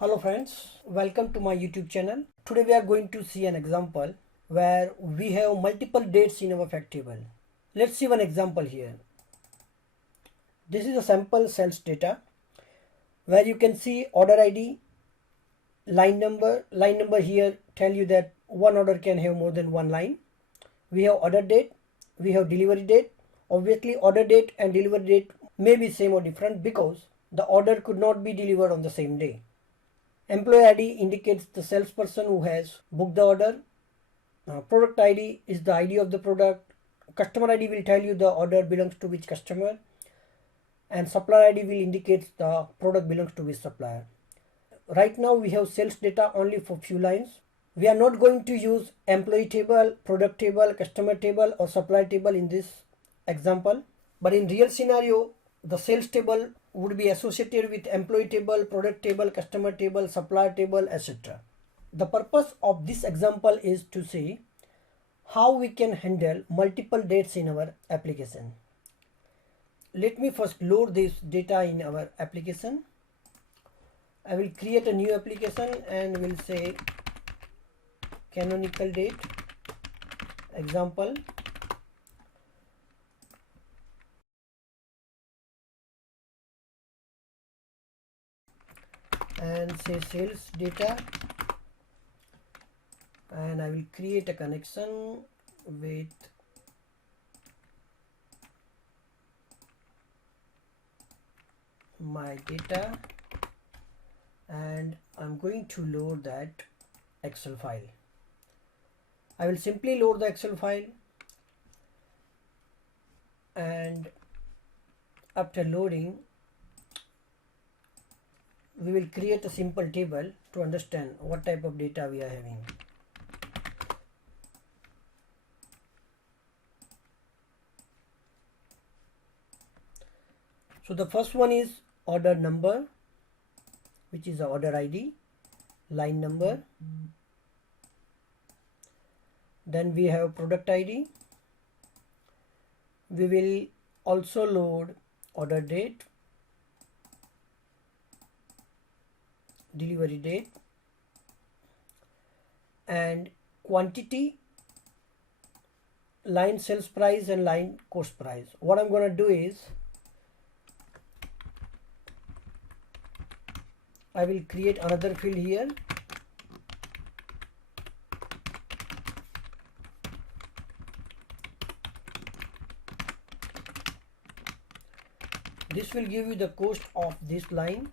Hello friends, welcome to my YouTube channel. Today we are going to see an example where we have multiple dates in our fact table. Let's see one example here. This is a sample sales data where you can see order ID, line number. Line number here tell you that one order can have more than one line. We have order date, we have delivery date. Obviously order date and delivery date may be same or different because the order could not be delivered on the same day. Employee ID indicates the salesperson who has booked the order. Product ID is the ID of the product. Customer ID will tell you the order belongs to which customer. And supplier ID will indicate the product belongs to which supplier. Right now we have sales data only for few lines. We are not going to use employee table, product table, customer table or supplier table in this example. But in real scenario, the sales table would be associated with employee table, product table, customer table, supplier table, etc. The purpose of this example is to see how we can handle multiple dates in our application. Let me first load this data in our application. I will create a new application and will say Canonical Date example. And say sales data, and I will create a connection with my data, and I'm going to load that Excel file. I will simply load the Excel file, and after loading we will create a simple table to understand what type of data we are having. So the first one is order number, which is the order ID, line number. Then we have product ID. We will also load order date, delivery date, and quantity, line sales price and line cost price. What I'm going to do is I will create another field here. This will give you the cost of this line.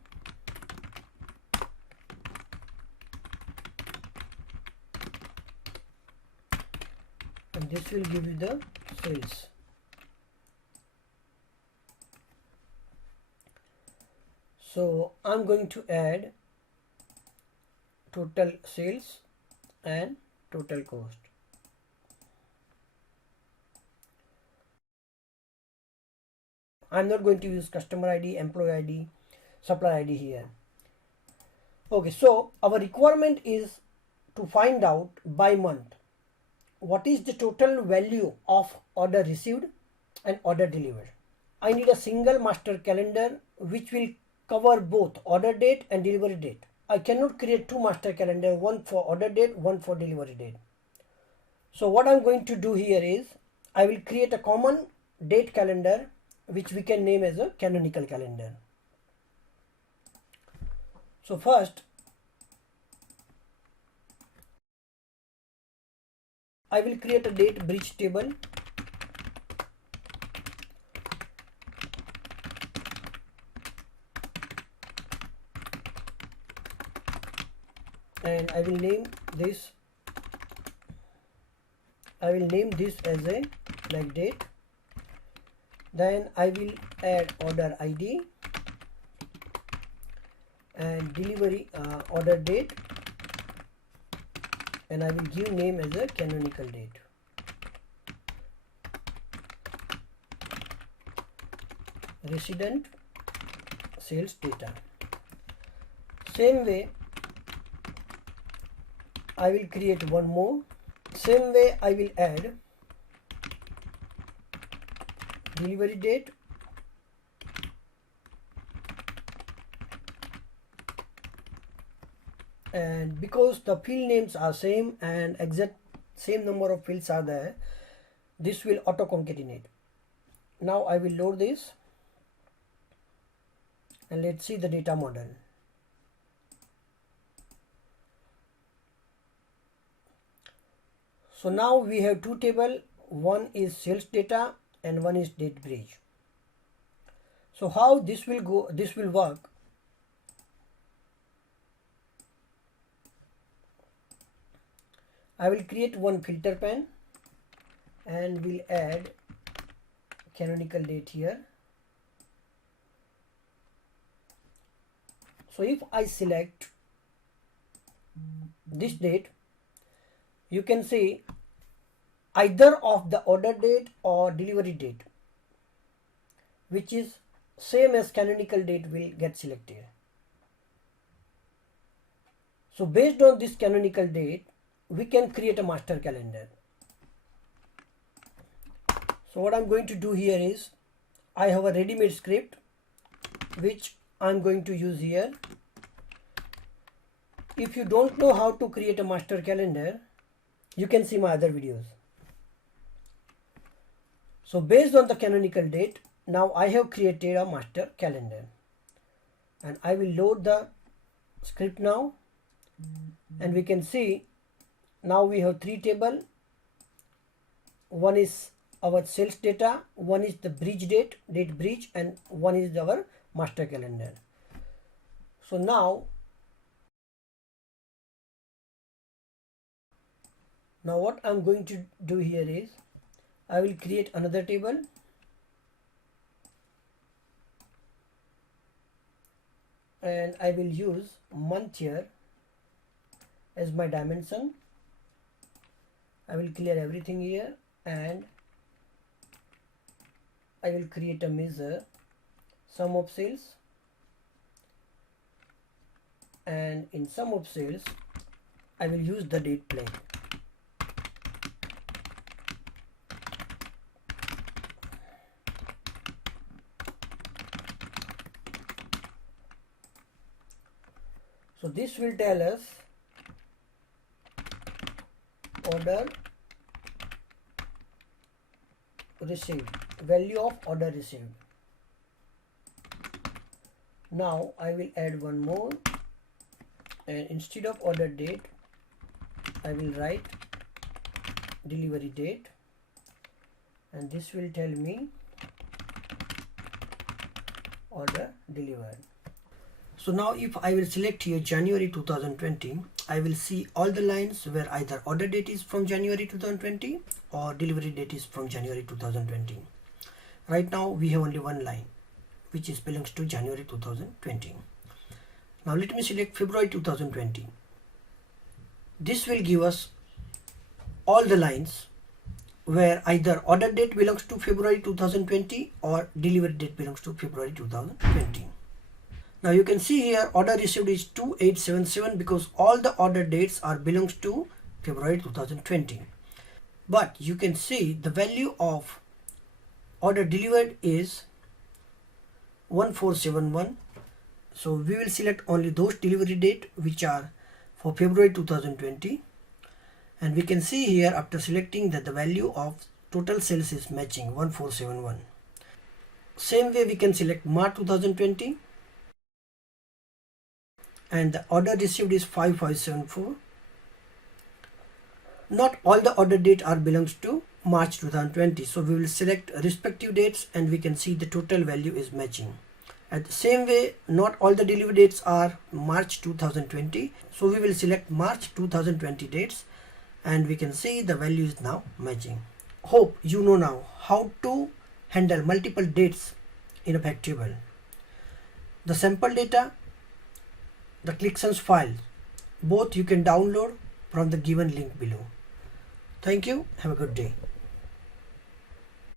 And this will give you the sales. So I'm going to add total sales and total cost. I'm not going to use customer ID, employee ID, supplier ID here. Okay, so our requirement is to find out by month what is the total value of order received and order delivered. I need a single master calendar which will cover both order date and delivery date. I cannot create two master calendar, one for order date, one for delivery date. So what I'm going to do here is I will create a common date calendar which we can name as a canonical calendar. So first I will create a date bridge table. And I will name this as a like date. Then I will add order ID and delivery order date, and I will give name as a canonical date. Resident sales data. Same way I will create one more. Same way I will add delivery date, and because the field names are same and exact same number of fields are there, this will auto concatenate. Now I will load this and let's see the data model. So now we have two tables, one is sales data and one is date bridge. So how this will work? I will create one filter pane and will add canonical date here. So if I select this date, you can see either of the order date or delivery date, which is same as canonical date, will get selected. So based on this canonical date, we can create a master calendar. So what I'm going to do here is, I have a ready-made script which I'm going to use here. If you don't know how to create a master calendar, you can see my other videos. So based on the canonical date, now I have created a master calendar and I will load the script now, and we can see now we have three tables. One is our sales data, one is the bridge date bridge, and one is our master calendar. So now what I'm going to do here is, I will create another table and I will use month here as my dimension. I will clear everything here and I will create a measure sum of sales, and in sum of sales I will use the date plane. So this will tell us order received, value of order received. Now I will add one more, and instead of order date I will write delivery date, and this will tell me order delivered. So now if I will select here January 2020, I will see all the lines where either order date is from January 2020 or delivery date is from January 2020. Right now we have only one line which is belongs to January 2020. Now let me select February 2020. This will give us all the lines where either order date belongs to February 2020 or delivery date belongs to February 2020. Now you can see here order received is 2877 because all the order dates are belongs to February 2020. But you can see the value of order delivered is 1471. So we will select only those delivery date which are for February 2020, and we can see here after selecting that the value of total sales is matching 1471. Same way we can select March 2020 and the order received is 5574. Not all the order date are belongs to March 2020, so we will select respective dates and we can see the total value is matching. At the same way, not all the delivery dates are March 2020, so we will select March 2020 dates and we can see the value is now matching. Hope you know now how to handle multiple dates in a fact table. The sample data, the Qlik file, both you can download from the given link below. Thank you. Have a good day.